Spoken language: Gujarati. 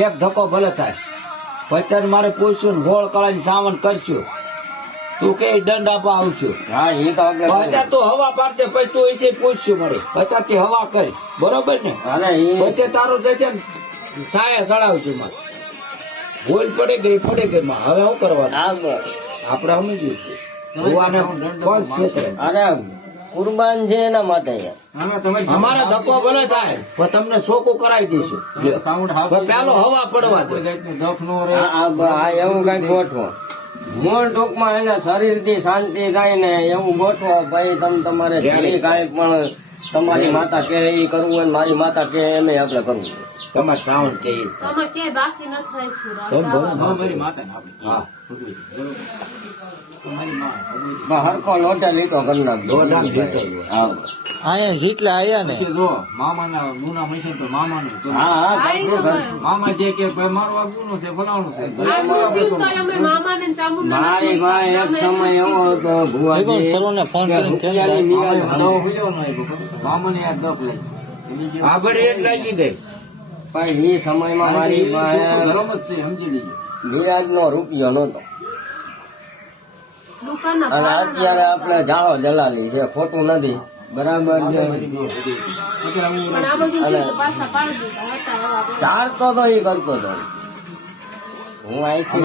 એક ધક્કો ભલે થાય પછી મારે પૂછશું ગોળ કળાની સાવન કરશું તું કે દંડ આપવા આવશું. હા એ તો આપણે અત્યારે તું હવા પાડતે પછી તું એસે પૂછશું મળે પછી હવા કરી બરોબર ને. અરે એ પછી તારું જશે ને સાયા ચડાવશું માં ભૂલ પડી ગઈ માં હવે શું કરવાનું આપણે સમજ્યું છે ભગવાને કોણ ક્ષેત્ર અરે કુરબાન છે એના માટે અમારે ધક્કો ભલે થાય પણ તમને શોકું કરાવી દઈશું પેલો હવા પડવા દે એવું કઈ ગોઠવો મૂળ ટૂંકમાં એને શરીર થી શાંતિ થાય ને એવું ગોઠવો ભાઈ તમે તમારે જે કાંઈ પણ તમારી માતા કે એ કરવું હોય મારી માતા કે એમ આપણે કરવું તમારે શ્રાવણ કે હરકો લોટે લીટો કરી નાખજો. અહીંયા જેટલા આયા ને મામાના ગુના મશીન તો મામાનું હા મામા જે કે મારવા ગુનો છે ફલાણું છે મારી ભાઈ એક સમય એવો હતો ભુવાજી મામાને આ દપ લઈ આગળ એક લાગી ગઈ પણ એ સમયમાં મારી પાસે ધર્મ જ છે સમજી લીધું બિરાજ નો રૂપિયો નતો અને અત્યારે આપણે જાળો જલાલી છે ખોટું નથી બરાબર છે ચાલતો તો એ કરતો હતો હું અહીંથી